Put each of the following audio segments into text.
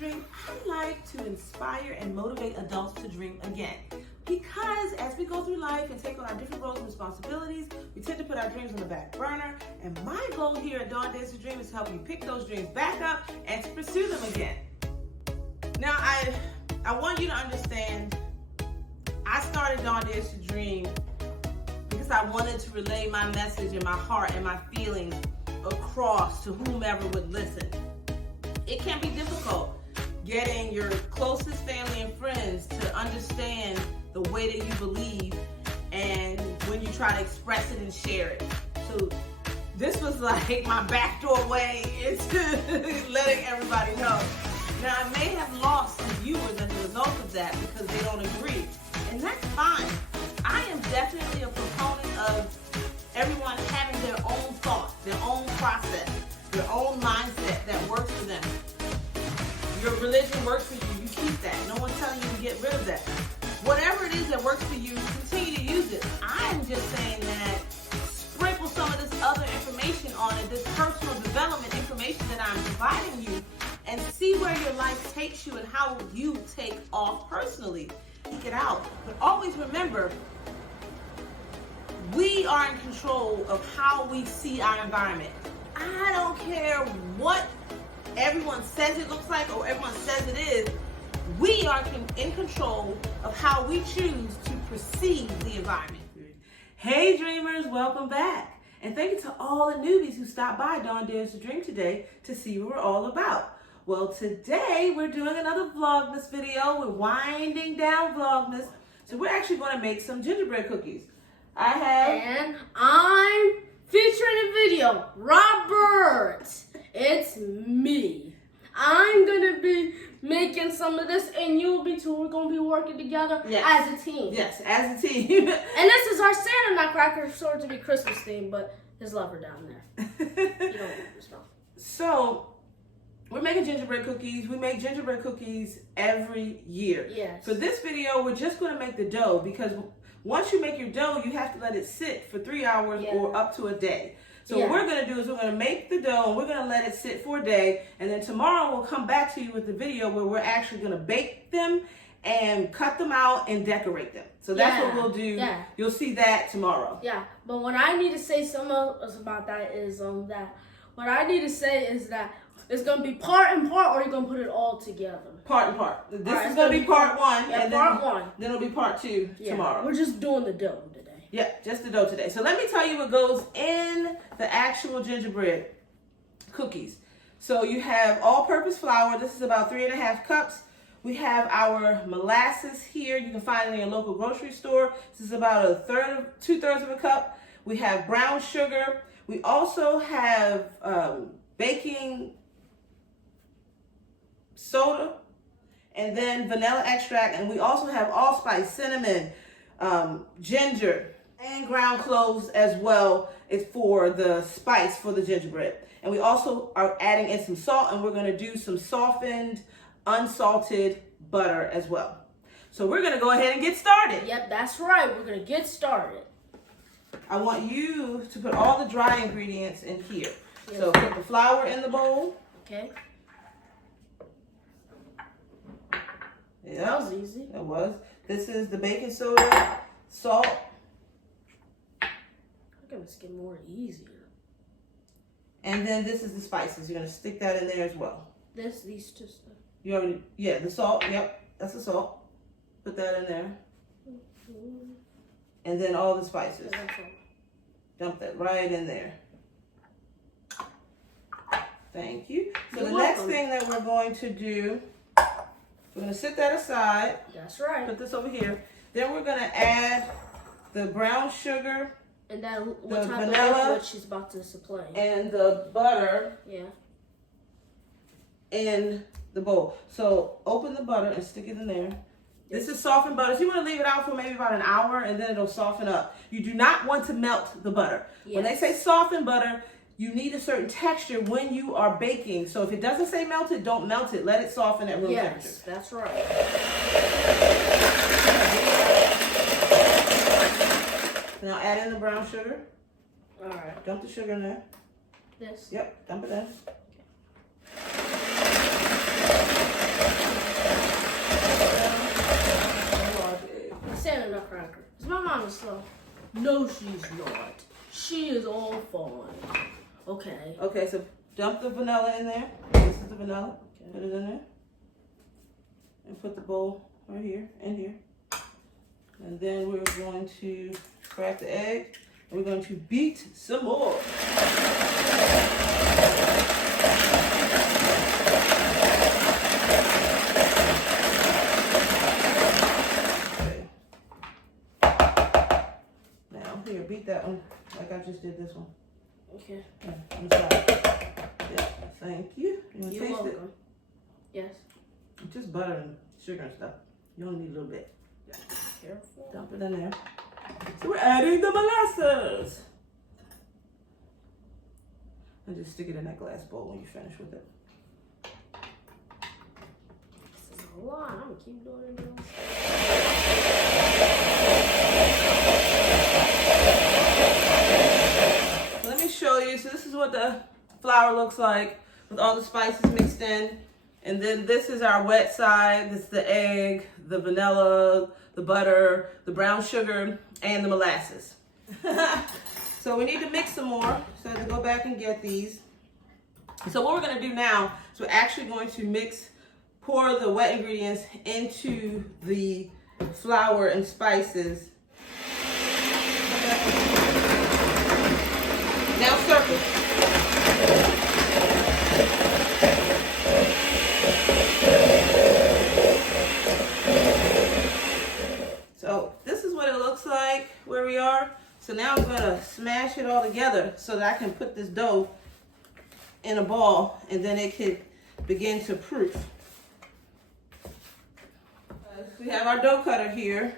DawnDares2Dream, I like to inspire and motivate adults to dream again. Because as we go through life and take on our different roles and responsibilities, we tend to put our dreams on the back burner. And my goal here at DawnDares2Dream is to help you pick those dreams back up and to pursue them again. Now, I want you to understand, I started DawnDares2Dream because I wanted to relay my message and my heart and my feelings across to whomever would listen. It can be difficult getting your closest family and friends to understand the way that you believe and when you try to express it and share it. So this was like my backdoor way into letting everybody know. Now, I may have lost some viewers as a result of that because they don't agree, and that's fine. I am definitely a proponent of everyone having their own thoughts, their own process, their own mindset that works for them. Your religion works for you, you keep that. No one's telling you to get rid of that. Whatever it is that works for you, continue to use it. I'm just saying that sprinkle some of this other information on it, this personal development information that I'm providing you, and see where your life takes you and how you take off personally. Take it out. But always remember, we are in control of how we see our environment. I don't care what everyone says it looks like or everyone says it is. We are in control of how we choose to perceive the environment. Hey dreamers, welcome back. And thank you to all the newbies who stopped by DawnDares2Dream today to see what we're all about. Well, today we're doing another VLOGMAS video. We're winding down VLOGMAS. So we're actually going to make some gingerbread cookies. And I'm featuring a video. Robert, it's me. I'm going to be making some of this, and you'll be too. We're going to be working together as a team. Yes, as a team. And this is our Santa Nutcracker, sort of to be Christmas themed, but his lover down there. You don't want to smell. So, we're making gingerbread cookies. We make gingerbread cookies every year. Yes. For this video, we're just going to make the dough because once you make your dough, you have to let it sit for 3 hours or up to a day. So what we're going to do is we're going to make the dough and we're going to let it sit for a day. And then tomorrow we'll come back to you with the video where we're actually going to bake them and cut them out and decorate them. So that's what we'll do. Yeah. You'll see that tomorrow. Yeah. But what I need to say about that is what I need to say is that it's going to be part and part, or you're going to put it all together? Part and part. This is going to be part one. Yeah, and part one. Then it'll be part two tomorrow. We're just doing the dough today. Yeah, just the dough today. So let me tell you what goes in the actual gingerbread cookies. So you have all-purpose flour. This is about 3.5 cups. We have our molasses here. You can find it in your local grocery store. This is about 2/3 of a cup. We have brown sugar. We also have baking soda, and then vanilla extract, and we also have allspice, cinnamon, ginger, and ground cloves as well. It's for the spice for the gingerbread. And we also are adding in some salt, and we're going to do some softened, unsalted butter as well. So we're going to go ahead and get started. Yep, that's right. We're going to get started. I want you to put all the dry ingredients in here. So put the flour in the bowl. Okay. Yeah, that was easy. It was. This is the baking soda, salt. I'm gonna get more easier. And then this is the spices. You're gonna stick that in there as well. These two stuff. You already, the salt. Yep, that's the salt. Put that in there. And then all the spices. Dump that right in there. Thank you. So the next thing that we're going to do, we're going to set that aside. That's right. Put this over here. Then we're going to add the brown sugar. And then the vanilla. What she's about to supply. And the butter. Yeah. In the bowl. So open the butter and stick it in there. This is softened butter. So you want to leave it out for maybe about an hour and then it'll soften up. You do not want to melt the butter. Yes. When they say softened butter, you need a certain texture when you are baking. So if it doesn't say melted, don't melt it. Let it soften at room temperature. Yes, that's right. Now add in the brown sugar. All right. Dump the sugar in there. This? Yep, dump it in. No, she's not. She is all fine. Okay. Okay, so dump the vanilla in there. This is the vanilla. Okay. Put it in there. And put the bowl right here, in here. And then we're going to crack the egg. And we're going to beat some more. Okay. Now, here, beat that one like I just did this one. Okay. On the side. Yeah, thank you. You want to You're taste welcome. it? Yes. It's just butter and sugar and stuff. You only need a little bit. Careful. Dump it in there. So we're adding the molasses. And just stick it in that glass bowl when you finish with it. This is a lot. I'm gonna keep doing it. Let me show you. So this is what the flour looks like with all the spices mixed in. And then this is our wet side. This is the egg, the vanilla, the butter, the brown sugar, and the molasses. So we need to mix some more. So I have to go back and get these. So what we're going to do now is we're actually going to pour the wet ingredients into the flour and spices. Now circle. So this is what it looks like where we are. So now I'm going to smash it all together so that I can put this dough in a ball and then it can begin to proof. We have our dough cutter here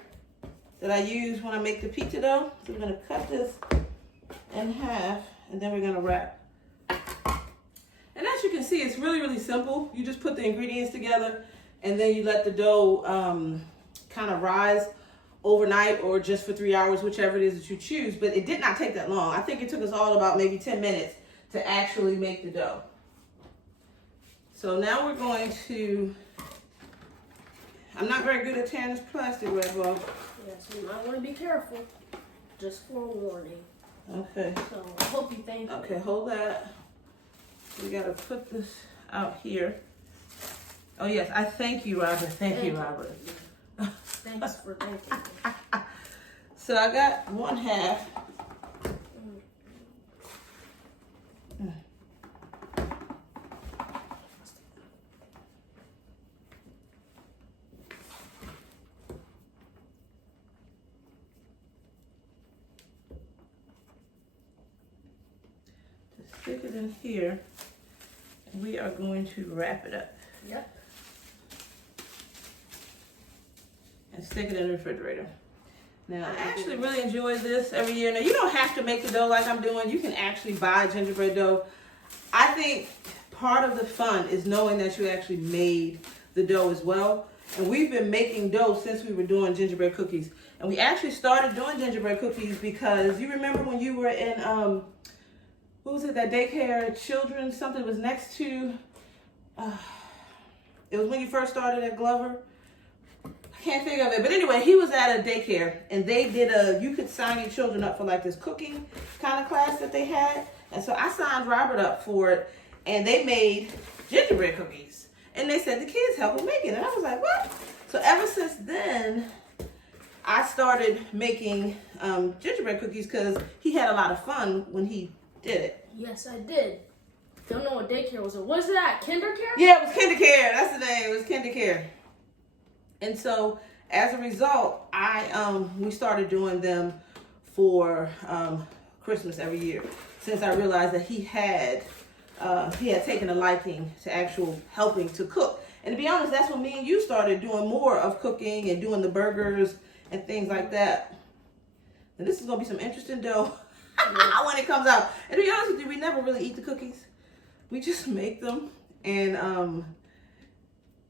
that I use when I make the pizza dough. So we're going to cut this in half and then we're going to wrap. And as you can see, it's really, really simple. You just put the ingredients together and then you let the dough kind of rise overnight or just for 3 hours, whichever it is that you choose. But it did not take that long. I think it took us all about maybe 10 minutes to actually make the dough. So now we're going to, I'm not very good at tearing this plastic wrap off. Yes, you might want to be careful. Just forewarning. Okay. So I hope you thank me. Okay, hold that. We gotta put this out here. Oh yes, I thank you, Robert. Thank you, Robert. Thanks for thanking me. So I got 1/2. Just stick it in here, and we are going to wrap it up. Yep. And stick it in the refrigerator. Now, I actually really enjoy this every year. Now, you don't have to make the dough like I'm doing. You can actually buy gingerbread dough. I think part of the fun is knowing that you actually made the dough as well. And we've been making dough since we were doing gingerbread cookies. And we actually started doing gingerbread cookies because you remember when you were in, what was it, that daycare, children, something was next to, it was when you first started at Glover. Can't think of it, but anyway, he was at a daycare and they did you could sign your children up for like this cooking kind of class that they had. And so I signed Robert up for it and they made gingerbread cookies. And they said the kids help him make it. And I was like, what? So ever since then, I started making gingerbread cookies because he had a lot of fun when he did it. Yes, I did. Don't know what daycare was. Was it at KinderCare? Yeah, it was KinderCare. That's the name. It was KinderCare. And so, as a result, we started doing them for Christmas every year. Since I realized that he had taken a liking to actual helping to cook. And to be honest, that's when me and you started doing more of cooking and doing the burgers and things like that. And this is gonna be some interesting dough when it comes out. And to be honest with you, we never really eat the cookies. We just make them and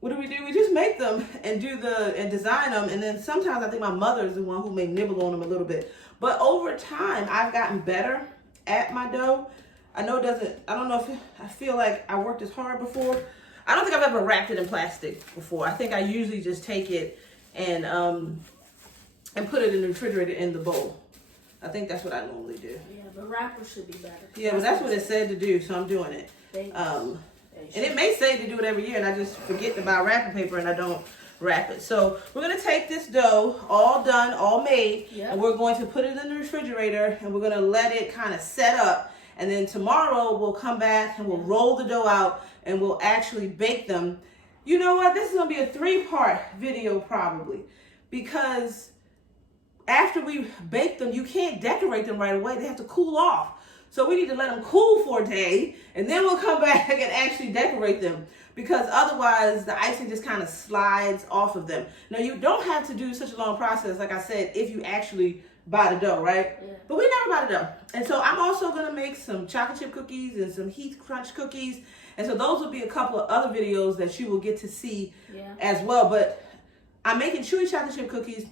what do? We just make them and design them, and then sometimes I think my mother is the one who may nibble on them a little bit. But over time, I've gotten better at my dough. I know it doesn't. I don't know if I feel like I worked as hard before. I don't think I've ever wrapped it in plastic before. I think I usually just take it and put it in the refrigerator in the bowl. I think that's what I normally do. Yeah, but wrappers should be better. Yeah, but that's what it said to do, so I'm doing it. And it may say to do it every year, and I just forget to buy wrapping paper and I don't wrap it. So we're gonna take this dough, all done, all made, and we're going to put it in the refrigerator, and we're gonna let it kind of set up. And then tomorrow we'll come back and we'll roll the dough out and we'll actually bake them. You know what? This is gonna be a 3-part video probably, because after we bake them, you can't decorate them right away. They have to cool off. So we need to let them cool for a day, and then we'll come back and actually decorate them, because otherwise the icing just kind of slides off of them. Now, you don't have to do such a long process, like I said, if you actually buy the dough, right? Yeah. But we never buy the dough. And so I'm also going to make some chocolate chip cookies and some Heath Crunch cookies. And so those will be a couple of other videos that you will get to see as well. But I'm making chewy chocolate chip cookies,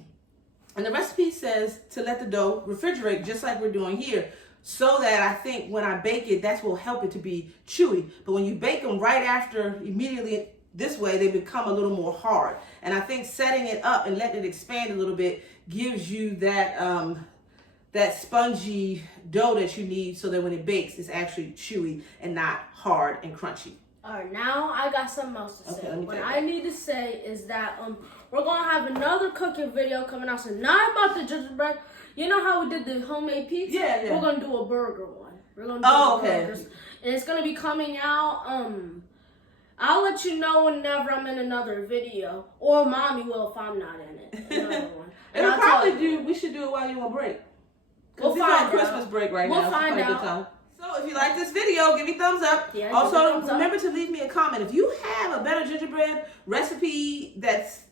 and the recipe says to let the dough refrigerate just like we're doing here, so that I think when I bake it, that will help it to be chewy. But when you bake them right after, immediately this way, they become a little more hard. And I think setting it up and letting it expand a little bit gives you that that spongy dough that you need, so that when it bakes, it's actually chewy and not hard and crunchy. All right, now I got something else to say. What I need to say is that we're gonna have another cooking video coming out soon. Not about the gingerbread. You know how we did the homemade pizza? Yeah. We're gonna do a burger one. We're gonna do burgers, and it's gonna be coming out. I'll let you know whenever I'm in another video, or Mommy will if I'm not in it. Another one. It'll probably do. We should do it while you're on break. We'll find out. Christmas break right now. We'll find out. Time. So if you like this video, give me a thumbs up. Yeah, also, remember to leave me a comment. If you have a better gingerbread recipe that's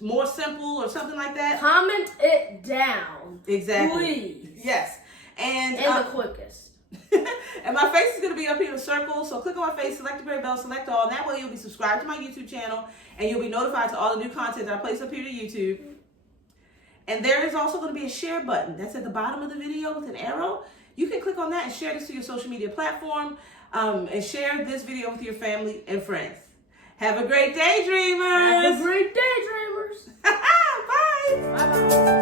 more simple or something like that, comment it down. Exactly. Please. Yes. And the quickest. And my face is going to be up here in a circle. So click on my face, select the gray bell, select all. That way you'll be subscribed to my YouTube channel, and you'll be notified to all the new content that I place up here to YouTube. And there is also going to be a share button that's at the bottom of the video with an arrow. You can click on that and share this to your social media platform, and share this video with your family and friends. Have a great day, dreamers. Have a great day, dreamers. Bye. Bye-bye.